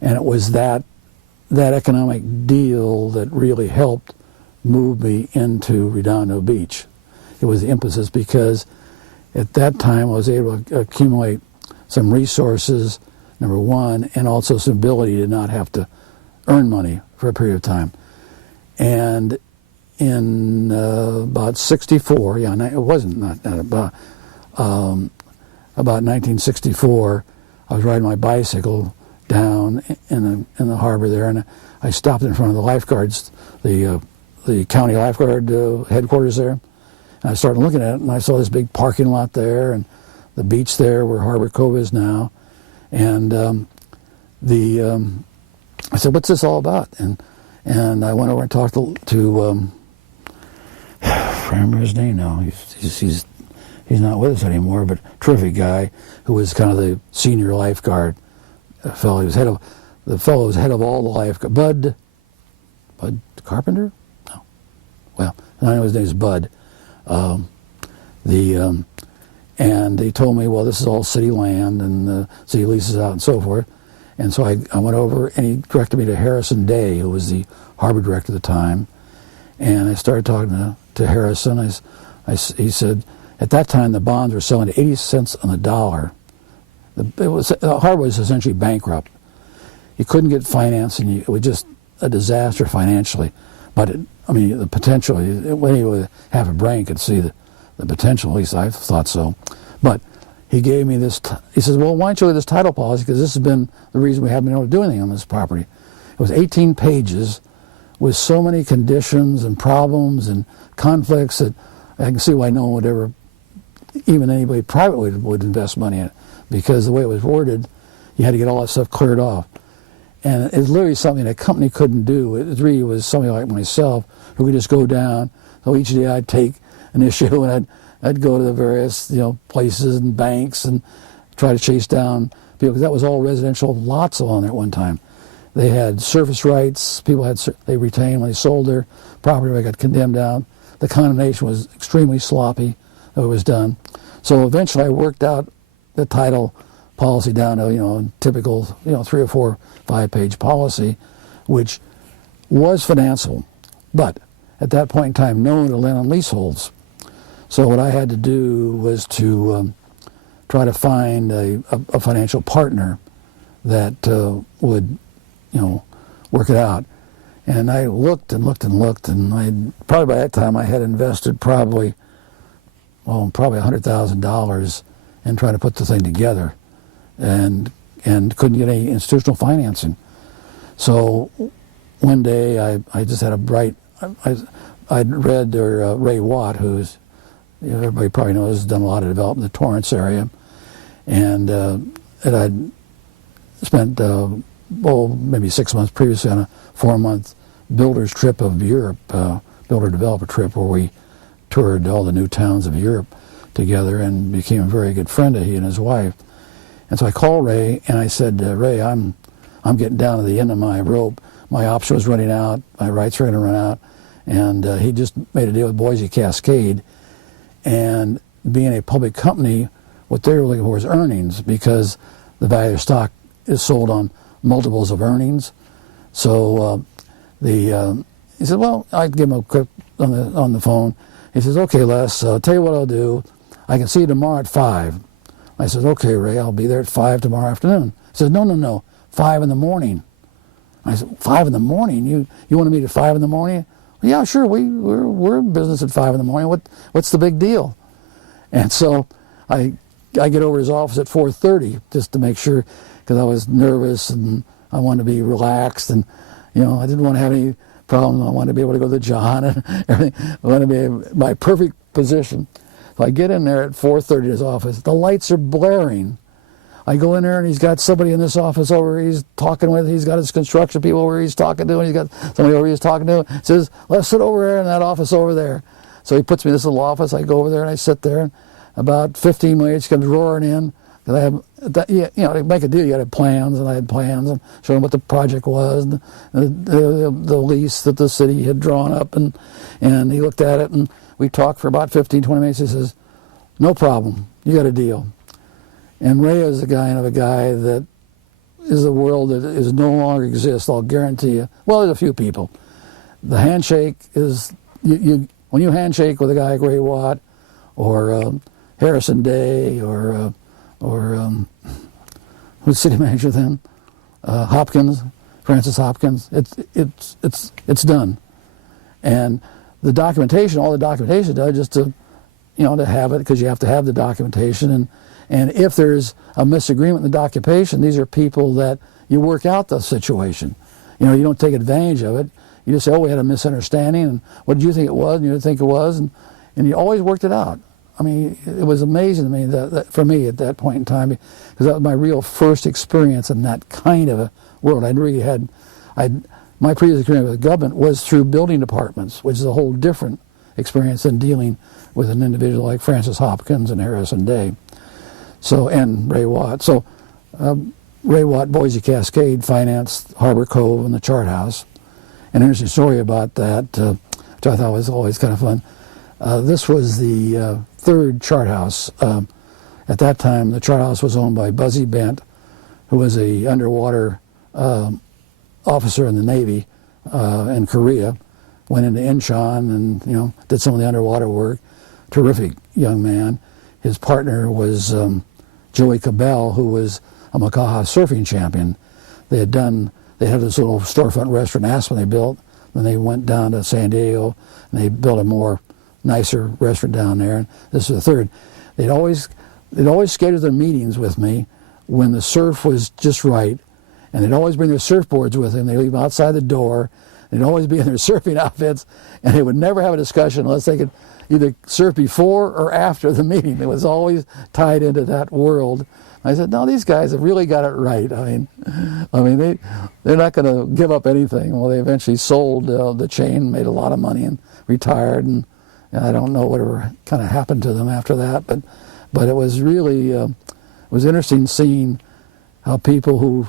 And it was that economic deal that really helped move me into Redondo Beach. It was the impetus, because at that time I was able to accumulate some resources, number one, and also some ability to not have to earn money for a period of time. And in about 64, it wasn't about 1964, I was riding my bicycle down in the harbor there, and I stopped in front of the lifeguards, the county lifeguard headquarters there, and I started looking at it, and I saw this big parking lot there, and the beach there where Harbor Cove is now, and I said, "What's this all about?" And I went over and talked to I remember his name now. He's not with us anymore, but terrific guy who was kind of the senior lifeguard fellow. He was the fellow was head of all the lifeguard. Bud Carpenter? No. Well, I know his name is Bud. And he told me, well, this is all city land, and the city leases out and so forth. And so I went over, and he directed me to Harrison Day, who was the harbor director at the time. And I started talking to Harrison. He said, at that time, the bonds were selling at 80 cents on the dollar. The harbor was essentially bankrupt. You couldn't get financing. It was just a disaster financially. But, the potential, anybody with half a brain could see the potential, at least I thought so. But he gave me this, he says, well, why don't you look at this title policy, because this has been the reason we haven't been able to do anything on this property. It was 18 pages with so many conditions and problems and conflicts that I can see why no one would ever, even anybody privately would invest money in it, because the way it was worded, you had to get all that stuff cleared off. And it's literally something a company couldn't do. It really was somebody like myself who could just go down. So each day I'd take an issue and I'd go to the various places and banks and try to chase down people, because that was all residential lots along there at one time. They had surface rights. They retained when they sold their property. They got condemned out. The condemnation was extremely sloppy. It was done. So eventually I worked out the title policy down to a typical 3 or 4, 5-page policy, which was financeable, but at that point in time, no one would lend on leaseholds. So what I had to do was to try to find a financial partner that would work it out. And I looked and looked and looked, and probably by that time I had invested probably $100,000 in trying to put the thing together, and couldn't get any institutional financing. So one day I just had a bright. I'd read Ray Watt, who's, everybody probably knows, has done a lot of development in the Torrance area, and I'd spent maybe 6 months previously on a 4-month builder's trip of Europe, builder developer trip, where we toured all the new towns of Europe together and became a very good friend of he and his wife. And so I called Ray and I said, Ray, I'm getting down to the end of my rope. My option was running out. My rights were going to run out. And he just made a deal with Boise Cascade. And being a public company, what they were looking for was earnings, because the value of stock is sold on multiples of earnings. So he said, well, I'd give him a quick on the phone. He says, okay, Les, I'll tell you what I'll do. I can see you tomorrow at 5. I said, okay, Ray, I'll be there at 5 tomorrow afternoon. He says, no, 5 in the morning. I said, 5 in the morning? You want to meet at 5 in the morning? Well, yeah, sure, we're in business at 5 in the morning. What's the big deal? And so I get over to his office at 4:30 just to make sure, because I was nervous and I wanted to be relaxed, and I didn't want to have any problem. I wanted to be able to go to John and everything. I wanted to be in my perfect position. So I get in there at 4:30 to his office. The lights are blaring. I go in there and he's got somebody in this office over he's talking with. He's got his construction people over he's talking to, and he's got somebody over he's talking to. He says, let's sit over there in that office over there. So he puts me in this little office. I go over there and I sit there. And about 15 minutes comes roaring in. Because I have, to make a deal, you got to have plans, and I had plans and showing what the project was, and the lease that the city had drawn up, and he looked at it, and we talked for about 15, 20 minutes. He says, no problem, you got a deal. And Ray is a guy that is a world that is no longer exists, I'll guarantee you. Well, there's a few people. The handshake is, when you handshake with a guy like Ray Watt, or Harrison Day, or who's city manager then? Francis Hopkins. It's done, and the documentation, all the documentation does just to have it, because you have to have the documentation, and if there's a misagreement in the documentation, these are people that you work out the situation. You don't take advantage of it. You just say, oh, we had a misunderstanding, and what did you think it was? And you didn't think it was, and you always worked it out. I mean, it was amazing to me that for me at that point in time, because that was my real first experience in that kind of a world. My previous experience with the government was through building departments, which is a whole different experience than dealing with an individual like Francis Hopkins and Harrison Day. So, and Ray Watt. So, Ray Watt, Boise Cascade, financed Harbor Cove and the Chart House. An interesting story about that, which I thought was always kind of fun. This was the third chart house. At that time, the chart house was owned by Buzzy Bent, who was a underwater officer in the Navy in Korea. Went into Incheon and did some of the underwater work. Terrific young man. His partner was Joey Cabell, who was a Makaha surfing champion. They had this little storefront restaurant, Aspen, they built. Then they went down to San Diego and they built a more nicer restaurant down there. And this is the third. They'd always schedule their meetings with me when the surf was just right, and they'd always bring their surfboards with them. They leave them outside the door. They'd always be in their surfing outfits, and they would never have a discussion unless they could either surf before or after the meeting. It was always tied into that world. I said, no, these guys have really got it right. I mean, they're not going to give up anything. Well, they eventually sold the chain, made a lot of money, and retired. And I don't know whatever kind of happened to them after that. But it was really it was interesting seeing how people who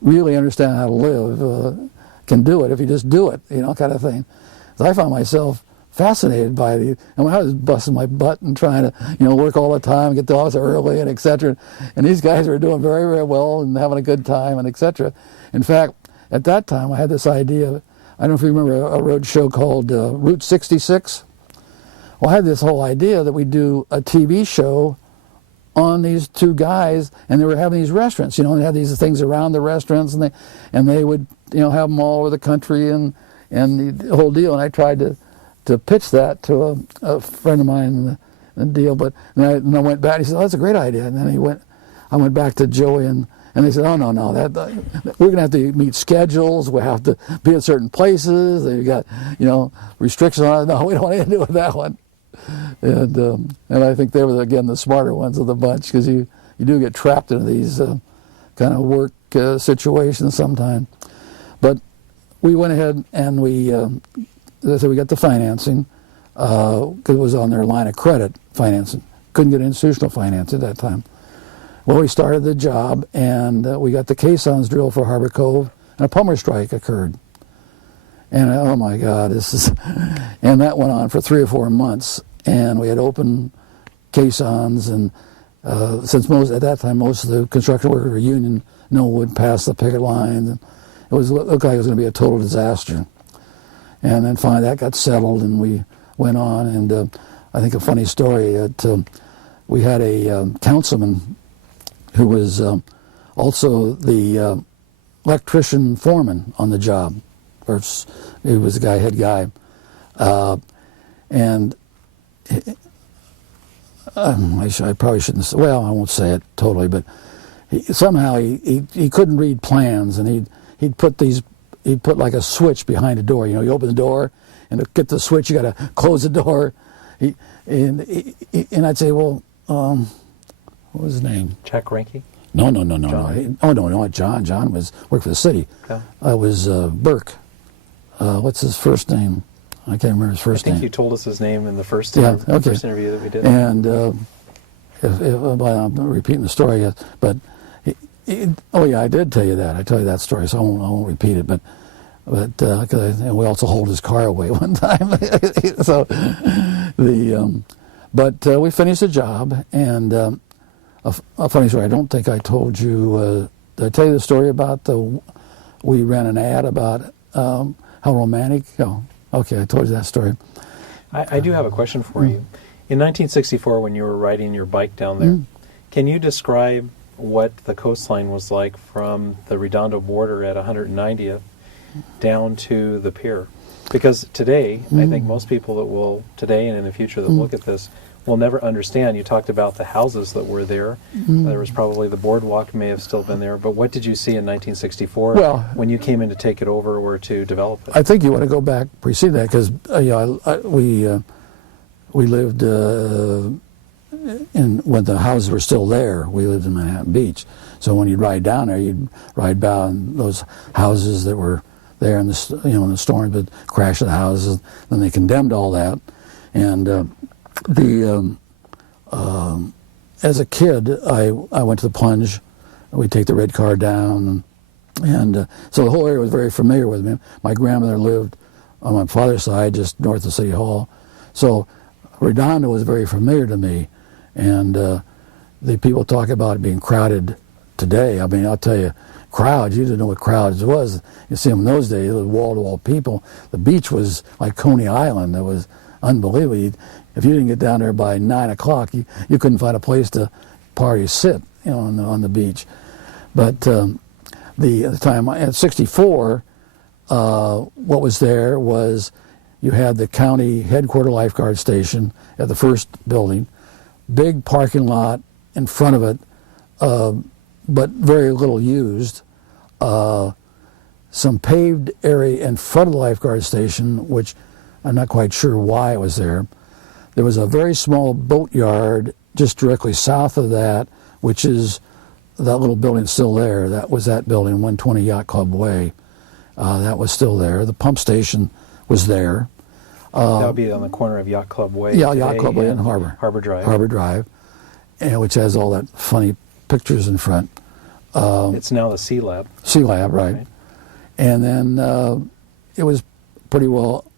really understand how to live can do it if you just do it, kind of thing. So I found myself fascinated by and when I was busting my butt and trying to, work all the time, get to office early, and etc. And these guys were doing very, very well and having a good time, and etc. In fact, at that time, I had this idea. I don't know if you remember a road show called Route 66. Well, I had this whole idea that we'd do a TV show on these two guys, and they were having these restaurants, and they had these things around the restaurants, and they would have them all over the country and the whole deal. And I tried to pitch that to a friend of mine in the deal, but and I went back. He said, "Oh, that's a great idea." And then I went back to Joey and they said, "Oh, no, we're going to have to meet schedules. We have to be at certain places. They've got, restrictions on it. No, we don't want anything to do with that one." And I think they were, again, the smarter ones of the bunch, because you do get trapped into these kind of work situations sometimes. But we went ahead and we, as I said, we got the financing, because it was on their line of credit financing. Couldn't get institutional finance at that time. Well, we started the job, and we got the caissons drilled for Harbor Cove, and a plumber strike occurred. And oh my God, and that went on for 3 or 4 months, and we had open caissons, and since at that time most of the construction workers were union, no one would pass the picket lines, and it looked like it was going to be a total disaster. And then finally that got settled, and we went on, and I think a funny story that we had a councilman who was also the electrician foreman on the job. He was the head guy. And I probably shouldn't say, well, I won't say it totally, but somehow he couldn't read plans, and he'd put like a switch behind a door. You open the door, and to get the switch, you got to close the door. And I'd say, well, what was his name? Jack Ranke? No. John? John worked for the city. Yeah. I was Burke. What's his first name? I can't remember his first name. I think you told us his name in the first first interview that we did. And I'm repeating the story, but I did tell you that. I tell you that story, so I won't repeat it. But and we also hauled his car away one time. So but we finished the job, and a funny story. I don't think I told you. Did I tell you the story about we ran an ad about how romantic? Oh, okay, I told you that story. I do have a question for you. In 1964, when you were riding your bike down there, can you describe what the coastline was like from the Redondo border at 190th down to the pier? Because today, I think most people that will, today and in the future that look at this, will never understand. You talked about the houses that were there. There was probably the boardwalk may have still been there. But what did you see in 1964 when you came in to take it over or to develop it? I think you want to go back preceding that, because we lived when the houses were still there. We lived in Manhattan Beach. So when you'd ride down there, you'd ride by those houses that were there in the in the storm, but crash of the houses. Then they condemned all that, and as a kid, I went to the plunge. We'd take the red car down, and so the whole area was very familiar with me. My grandmother lived on my father's side, just north of City Hall, so Redondo was very familiar to me. And the people talk about it being crowded today. I mean, I'll tell you, crowds, you didn't know what crowds was. You see them in those days, the wall-to-wall people. The beach was like Coney Island. It was unbelievable. If you didn't get down there by 9 o'clock, you couldn't find a place to party sit, on the beach. But at the time, at 64, what was there was you had the county headquarter lifeguard station at the first building, big parking lot in front of it, but very little used. Some paved area in front of the lifeguard station, which I'm not quite sure why it was there. There was a very small boatyard just directly south of that, which is that little building still there. That was that building, 120 Yacht Club Way. That was still there. The pump station was there. That would be on the corner of Yacht Club Way. Yeah, Yacht Club Way and Harbor Drive, and which has all that funny pictures in front. It's now the Sea Lab. Sea Lab, right. And then it was pretty well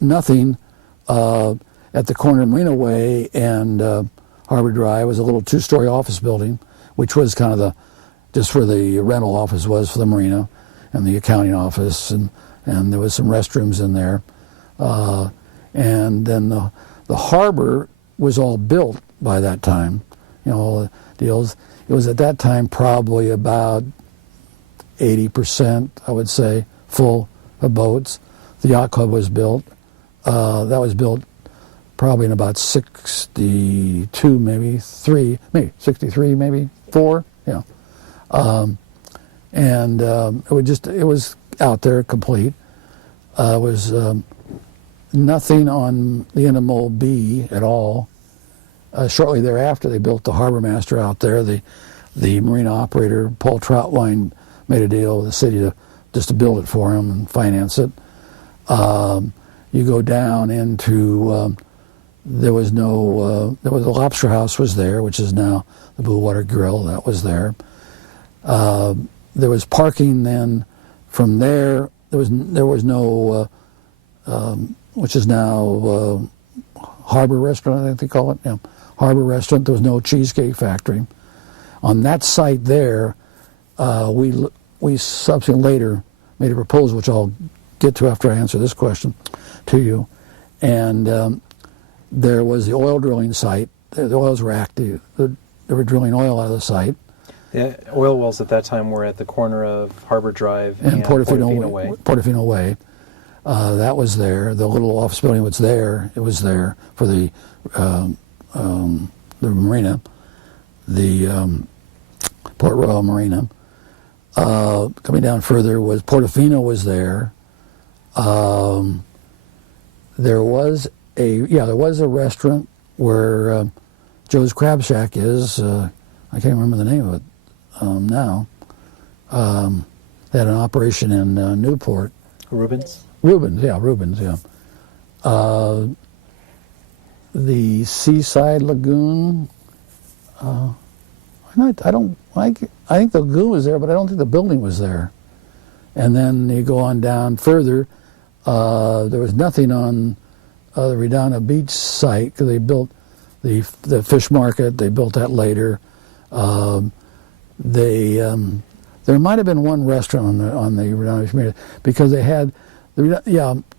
nothing. At the corner of Marina Way and Harbor Drive was a little 2-story office building, which was kind of just where the rental office was for the marina, and the accounting office, and there was some restrooms in there. And then the harbor was all built by that time, all the deals. It was at that time probably about 80%, I would say, full of boats. The yacht club was built. That was built probably in about 62, maybe 63, maybe 4, yeah. It was out there complete. It was nothing on the Animal B at all. Shortly thereafter, they built the harbor master out there. The marina operator, Paul Troutwine, made a deal with the city to build it for him and finance it. You go down into there was a lobster house was there, which is now the Blue Water Grill. That was there. There was parking then. From there was no which is now Harbor Restaurant, I think they call it. Yeah. Harbor Restaurant. There was no Cheesecake Factory. On that site there, we subsequently later made a proposal, which I'll get to after I answer this question to you. And there was the oil drilling site. The oils were active. They were drilling oil out of the site. The oil wells at that time were at the corner of Harbor Drive and Portofino Way. Portofino Way. That was there. The little office building was there. It was there for the marina, the Port Royal Marina. Coming down further was Portofino was there. There was a restaurant where Joe's Crab Shack is. I can't remember the name of it now. They had an operation in Newport. Rubens, yeah. The Seaside Lagoon. I think the lagoon was there, but I don't think the building was there. And then you go on down further. There was nothing on the Redondo Beach site because they built the fish market. They built that later. There might have been one restaurant on the Redondo Beach because they had I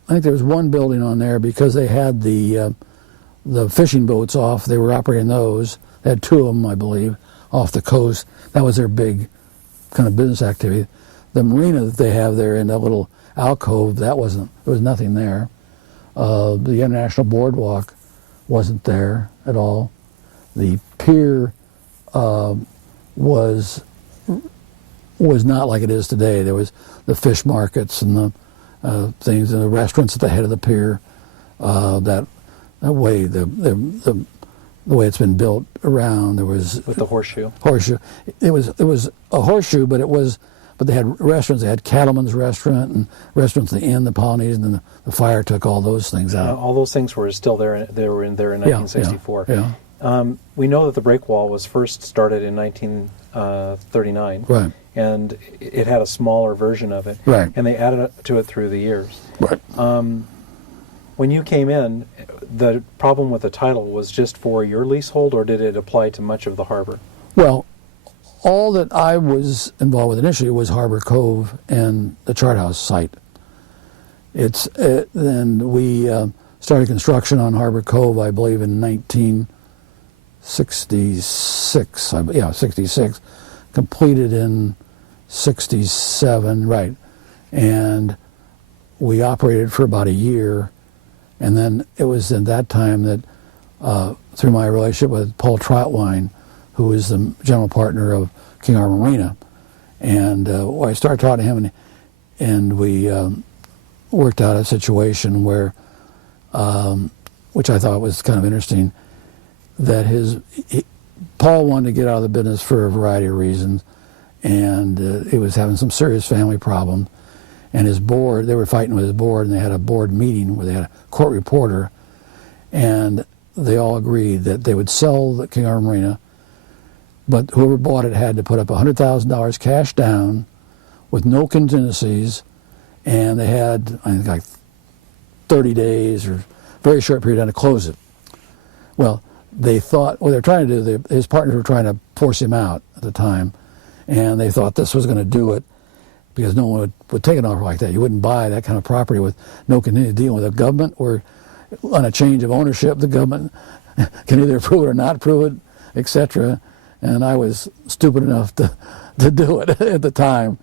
think there was one building on there because they had the fishing boats off. They were operating those. They had 2 of them, I believe, off the coast. That was their big kind of business activity. The marina that they have there in that little alcove, there was nothing there. The International Boardwalk wasn't there at all. The pier was not like it is today. There was the fish markets and the things and the restaurants at the head of the pier. That way, the way it's been built around, there was with the horseshoe. It was a horseshoe, but they had restaurants. They had Cattleman's Restaurant and restaurants at the inn, the Polynesian, and the fire took all those things out. All those things were still there. They were in there in 1964. Yeah. We know that the break wall was first started in 1939. Right. And it had a smaller version of it. Right. And they added to it through the years. Right. When you came in, the problem with the title was just for your leasehold, or did it apply to much of the harbor? Well, all that I was involved with initially was Harbor Cove and the Chart House site. Then we started construction on Harbor Cove, I believe, in 1966. 66. Completed in 67, right. And we operated for about a year. And then it was at that time that, through my relationship with Paul Troutwine, who is the general partner of King Harbor Marina, and I started talking to him, and we worked out a situation where, which I thought was kind of interesting, that Paul wanted to get out of the business for a variety of reasons, and he was having some serious family problems. And his board, they were fighting with his board, and they had a board meeting where they had a court reporter, and they all agreed that they would sell the King Harbor Marina, but whoever bought it had to put up $100,000 cash down with no contingencies, and they had, I think, like 30 days or a very short period of time to close it. Well, they thought, what they were trying to do, his partners were trying to force him out at the time, and they thought this was going to do it, because no one would take an offer like that. You wouldn't buy that kind of property with no continued dealing with the government, or on a change of ownership, the government can either approve it or not approve it, etc. And I was stupid enough to do it at the time.